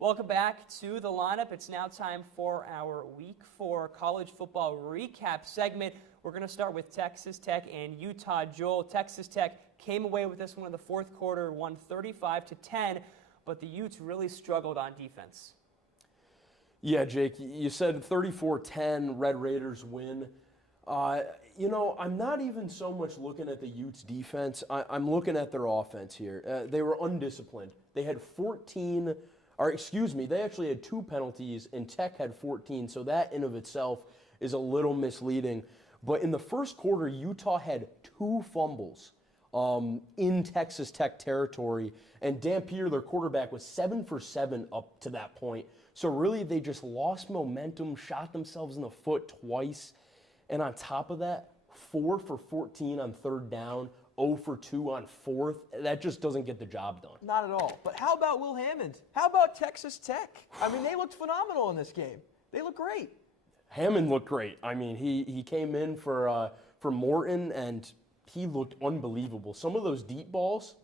Welcome back to the lineup. It's now time for our Week 4 college football recap segment. We're going to start with Texas Tech and Utah. Joel, Texas Tech came away with this one in the fourth quarter, won 35-10, but the Utes really struggled on defense. Yeah, Jake, you said 34-10, Red Raiders win. I'm not even so much looking at the Utes' defense. I'm looking at their offense here. They were undisciplined. They had they actually had 2 penalties, and Tech had 14, so that in of itself is a little misleading. But in the first quarter, Utah had 2 fumbles in Texas Tech territory, and Dampier, their quarterback, was 7 for 7 up to that point. So really, they just lost momentum, shot themselves in the foot twice, and on top of that, 4 for 14 on third down, 0 for 2 on fourth. That just doesn't get the job done. Not at all. But how about Will Hammond? How about Texas Tech? I mean, they looked phenomenal in this game. They look great. Hammond looked great. I mean, he came in for Morton, and he looked unbelievable. Some of those deep balls,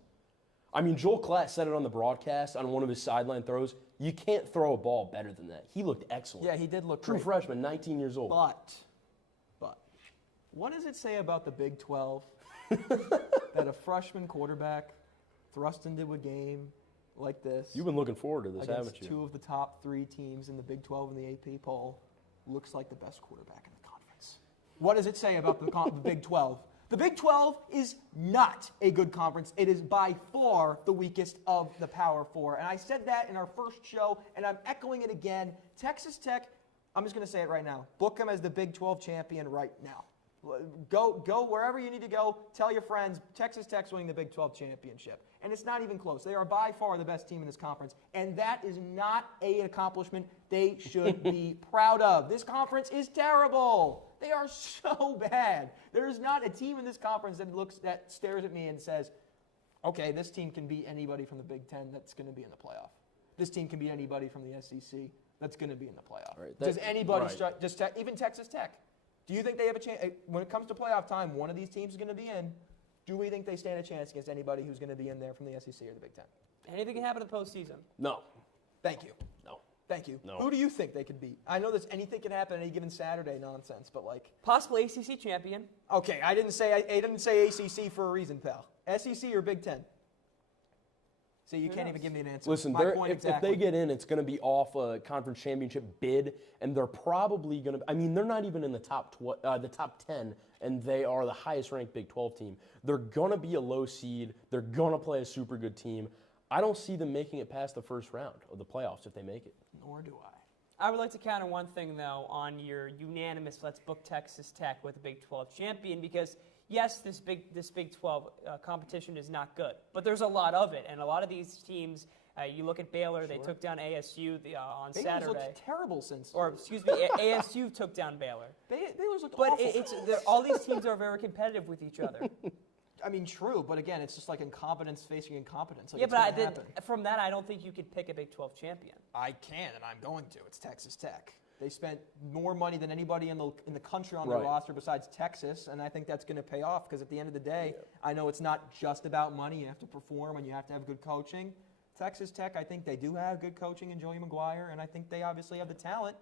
I mean, Joel Klatt said it on the broadcast on one of his sideline throws. You can't throw a ball better than that. He looked excellent. Yeah, he did look True great. freshman, 19 years old. But, what does it say about the Big 12 that a freshman quarterback thrust into a game like this? You've been looking forward to this, haven't against you? 2 of the top 3 teams in the Big 12 in the AP poll, looks like the best quarterback in the conference. What does it say about the Big 12? The Big 12 is not a good conference. It is by far the weakest of the Power 4. And I said that in our first show, and I'm echoing it again. Texas Tech, I'm just going to say it right now. Book them as the Big 12 champion right now. Go wherever you need to go. Tell your friends, Texas Tech's winning the Big 12 championship. And it's not even close. They are by far the best team in this conference. And that is not an accomplishment they should be proud of. This conference is terrible. They are so bad. There is not a team in this conference that stares at me and says, okay, this team can beat anybody from the Big Ten that's going to be in the playoff. This team can beat anybody from the SEC that's going to be in the playoff. Right, Does anybody, even Texas Tech, do you think they have a chance? When it comes to playoff time, one of these teams is going to be in. Do we think they stand a chance against anybody who's going to be in there from the SEC or the Big Ten? Anything can happen in the postseason. No. Thank you. No. Thank you. No. Who do you think they could beat? I know there's anything can happen any given Saturday nonsense, but like. Possibly ACC champion. Okay, I didn't say ACC for a reason, pal. SEC or Big Ten? See, you can't even give me an answer. Listen, if they get in, it's going to be off a conference championship bid, and they're probably going to. I mean, they're not even in the top 10, and they are the highest-ranked Big 12 team. They're going to be a low seed. They're going to play a super good team. I don't see them making it past the first round of the playoffs if they make it. Nor do I would like to counter one thing, though, on your unanimous let's book Texas Tech with the Big 12 champion, because yes, this Big 12 competition is not good, but there's a lot of it, and a lot of these teams. You look at Baylor; they took down ASU on Baylor's Saturday. looked terrible since. Or excuse me, ASU took down Baylor. Baylor's looked but awful. all these teams are very competitive with each other. I mean, true, but again, it's just like incompetence facing incompetence. Like yeah, but from that, I don't think you could pick a Big 12 champion. I can, and I'm going to. It's Texas Tech. They spent more money than anybody in the country on their roster besides Texas, and I think that's going to pay off because at the end of the day, I know it's not just about money. You have to perform, and you have to have good coaching. Texas Tech, I think they do have good coaching in Joey McGuire, and I think they obviously have the talent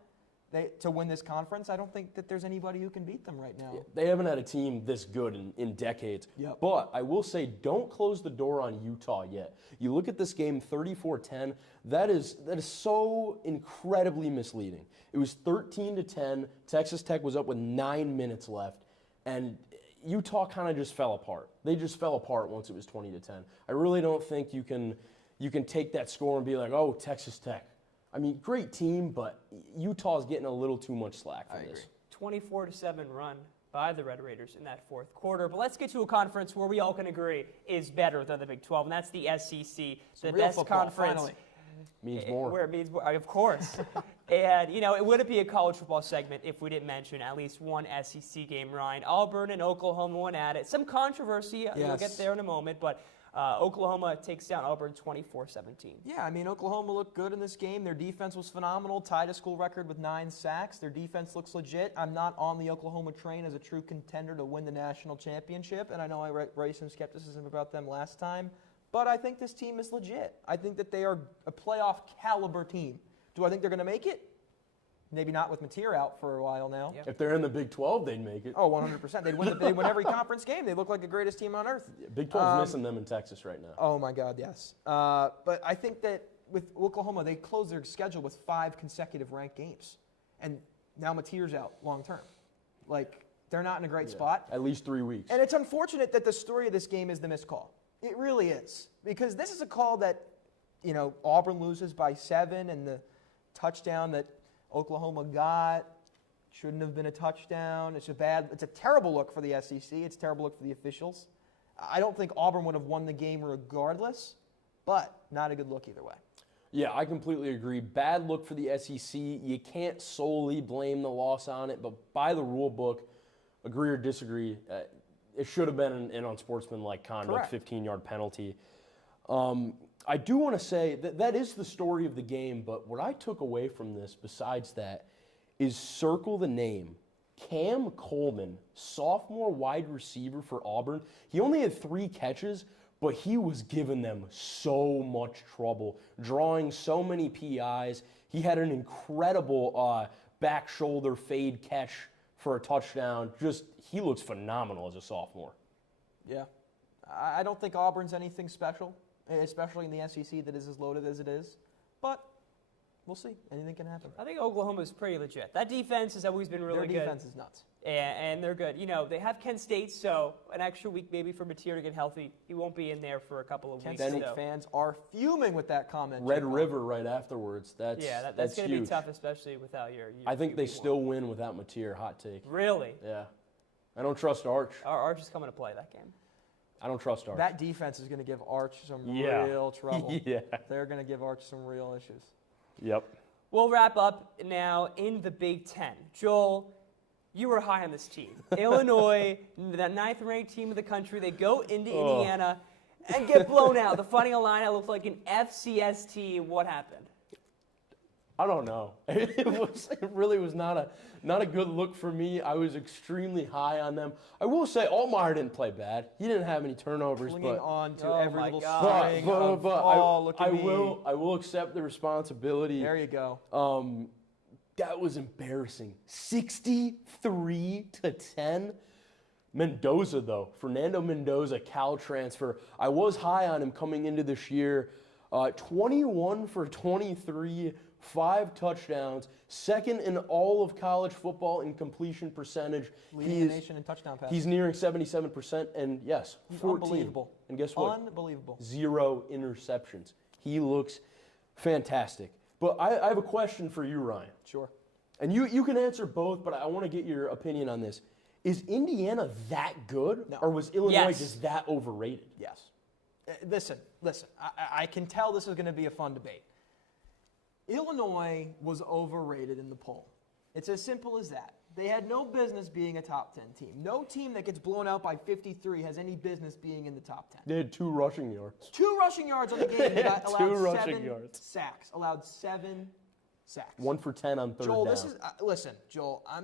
to win this conference. I don't think that there's anybody who can beat them right now. Yeah, they haven't had a team this good in decades. Yep. But I will say, don't close the door on Utah yet. You look at this game, 34-10. That is so incredibly misleading. It was 13-10. Texas Tech was up with 9 minutes left, and Utah kind of just fell apart. They just fell apart once it was 20-10. I really don't think you can take that score and be like, oh, Texas Tech. I mean, great team, but Utah's getting a little too much slack for this. 24-7 run by the Red Raiders in that fourth quarter. But let's get to a conference where we all can agree is better than the Big 12, and that's the SEC, the best football, conference. finally. Means more. Where it means more, of course. And, it wouldn't be a college football segment if we didn't mention at least one SEC game, Ryan. Auburn and Oklahoma went at it. Some controversy. We'll get there in a moment, but Oklahoma takes down Auburn 24-17. Yeah, I mean, Oklahoma looked good in this game. Their defense was phenomenal, tied a school record with 9 sacks. Their defense looks legit. I'm not on the Oklahoma train as a true contender to win the national championship, and I know I raised some skepticism about them last time, but I think this team is legit. I think that they are a playoff caliber team. Do I think they're going to make it? Maybe not with Mateer out for a while now. Yeah. If they're in the Big 12, they'd make it. Oh, 100%. They'd win every conference game. They look like the greatest team on earth. Big 12's missing them in Texas right now. Oh, my God, yes. But I think that with Oklahoma, they closed their schedule with 5 consecutive ranked games. And now Mateer's out long term. Like, they're not in a great spot. At least 3 weeks. And it's unfortunate that the story of this game is the missed call. It really is. Because this is a call that, Auburn loses by 7, and the touchdown that Oklahoma got shouldn't have been a touchdown. It's a terrible look for the SEC. It's a terrible look for the officials. I don't think Auburn would have won the game regardless, but not a good look either way. Yeah, I completely agree. Bad look for the SEC. You can't solely blame the loss on it, but by the rule book, agree or disagree, it should have been an unsportsmanlike conduct, Correct. 15-yard penalty. I do want to say that is the story of the game, but what I took away from this, besides that, is circle the name. Cam Coleman, sophomore wide receiver for Auburn. He only had 3 catches, but he was giving them so much trouble, drawing so many PIs. He had an incredible back shoulder fade catch for a touchdown. He looks phenomenal as a sophomore. Yeah. I don't think Auburn's anything special, especially in the SEC that is as loaded as it is. But we'll see. Anything can happen. I think Oklahoma's pretty legit. That defense has always been really good. Their defense is nuts. And they're good. They have Kent State, so an extra week maybe for Mateer to get healthy. He won't be in there for a couple of Kent weeks. State fans are fuming with that comment. Red Jim. River right afterwards. That's going to be huge. tough, especially without your I think they QB1. still win without Mateer. Hot take. Really? Yeah. I don't trust Arch. Arch is coming to play that game. I don't trust Arch. That defense is going to give Arch some Yeah. real trouble. Yeah. They're going to give Arch some real issues. Yep. We'll wrap up now in the Big Ten. Joel, you were high on this team. Illinois, the 9th-ranked team of the country. They go into Indiana and get blown out. The Fighting Illini looked like an FCS team. What happened? I don't know. It really was not a good look for me. I was extremely high on them. I will say Altmaier didn't play bad. He didn't have any turnovers, Clinging but on to Oh every my little God. string of, oh, look at me. I will accept the responsibility. There you go. That was embarrassing. 63-10. Mendoza, though. Fernando Mendoza, Cal transfer. I was high on him coming into this year. 21 for 23, 5 touchdowns. Second in all of college football in completion percentage. Leading the nation in touchdown passes. He's nearing 77%, and yes, 14. Unbelievable. And guess what? Unbelievable. 0 interceptions. He looks fantastic. But I have a question for you, Ryan. Sure. And you can answer both, but I want to get your opinion on this. Is Indiana that good, No. or was Illinois Yes. just that overrated? Yes. Listen. I can tell this is going to be a fun debate. Illinois was overrated in the poll. It's as simple as that. They had no business being a top 10 team. No team that gets blown out by 53 has any business being in the top 10. They had 2 rushing yards. 2 rushing yards on the game. They got Two allowed rushing 7 yards. sacks. Allowed 7 sacks. 1 for 10 on third Joel, down. this is listen, Joel. I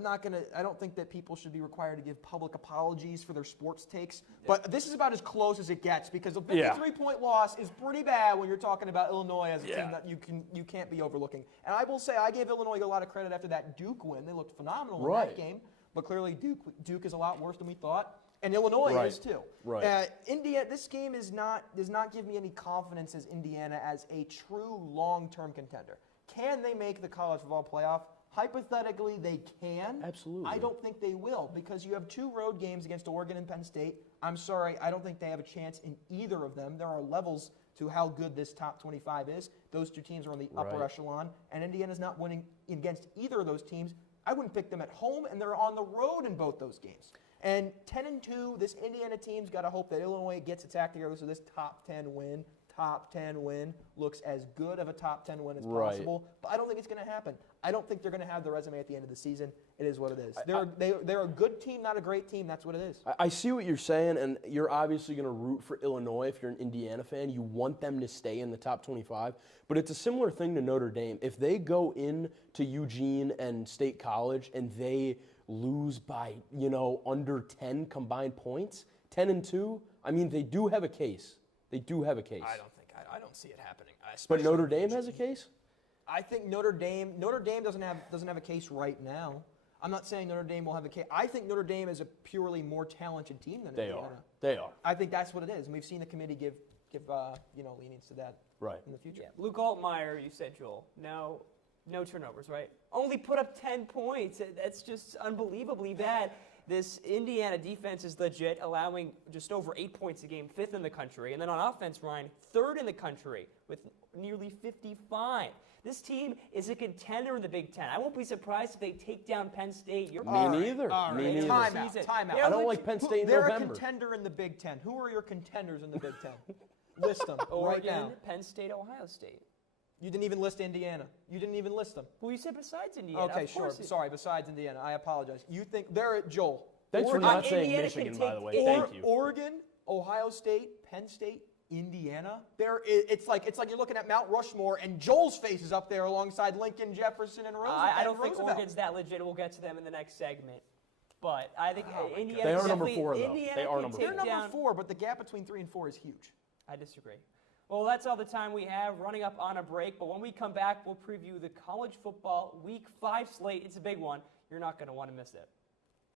don't think that people should be required to give public apologies for their sports takes, but this is about as close as it gets because a 53-point loss is pretty bad when you're talking about Illinois as a team that you can't be overlooking. And I will say I gave Illinois a lot of credit after that Duke win. They looked phenomenal in that game, but clearly Duke is a lot worse than we thought. And Illinois is too. Right. This game does not give me any confidence as Indiana as a true long-term contender. Can they make the college football playoff? Hypothetically, they can. Absolutely. I don't think they will because you have 2 road games against Oregon and Penn State. I'm sorry, I don't think they have a chance in either of them. There are levels to how good this top 25 is. Those 2 teams are on the upper echelon, and Indiana's not winning against either of those teams. I wouldn't pick them at home, and they're on the road in both those games. And 10-2, this Indiana team's got to hope that Illinois gets its act together so this top 10 win looks as good of a top 10 win as possible. But I don't think it's going to happen. I don't think they're going to have the resume at the end of the season. It is what it is. They're a good team, not a great team. That's what it is. I see what you're saying, and you're obviously going to root for Illinois if you're an Indiana fan. You want them to stay in the top 25. But it's a similar thing to Notre Dame. If they go in to Eugene and State College and they lose by, under 10 combined points, 10-2, I mean, they do have a case. They do have a case. I don't see it happening. But especially Notre Dame has a case? I think Notre Dame doesn't have a case right now. I'm not saying Notre Dame will have a case. I think Notre Dame is a purely more talented team than Indiana. They are. I think that's what it is, and we've seen the committee give lenience to that Right. in the future. Yeah. Luke Altmaier, you said, Joel. No turnovers, right? Only put up 10 points. That's just unbelievably bad. This Indiana defense is legit, allowing just over 8 points a game, 5th in the country. And then on offense, Ryan, 3rd in the country with nearly 55. This team is a contender in the Big Ten. I won't be surprised if they take down Penn State. Me neither. All right. Me neither. Time out. I don't like Penn State in They're November. a contender in the Big Ten. Who are your contenders in the Big Ten? List them right Oregon, now. Penn State, Ohio State. You didn't even list Indiana. You didn't even list them. Well, you said besides Indiana. Okay, Of sure. course it- Sorry, besides Indiana. I apologize. You think they're at Joel. Thanks for Oregon, not saying Indiana Michigan, can by take the way. Thank you. Oregon, Ohio State, Penn State, Indiana. It's like you're looking at Mount Rushmore, and Joel's face is up there alongside Lincoln, Jefferson, and Roosevelt. I don't think Roosevelt. Oregon's that legit. We'll get to them in the next segment. But I think Indiana. They are number definitely- 4, though. Indiana They are can number take They're number down- 4, but the gap between 3 and 4 is huge. I disagree. Well, that's all the time we have, running up on a break. But when we come back, we'll preview the college football Week 5 slate. It's a big one. You're not going to want to miss it.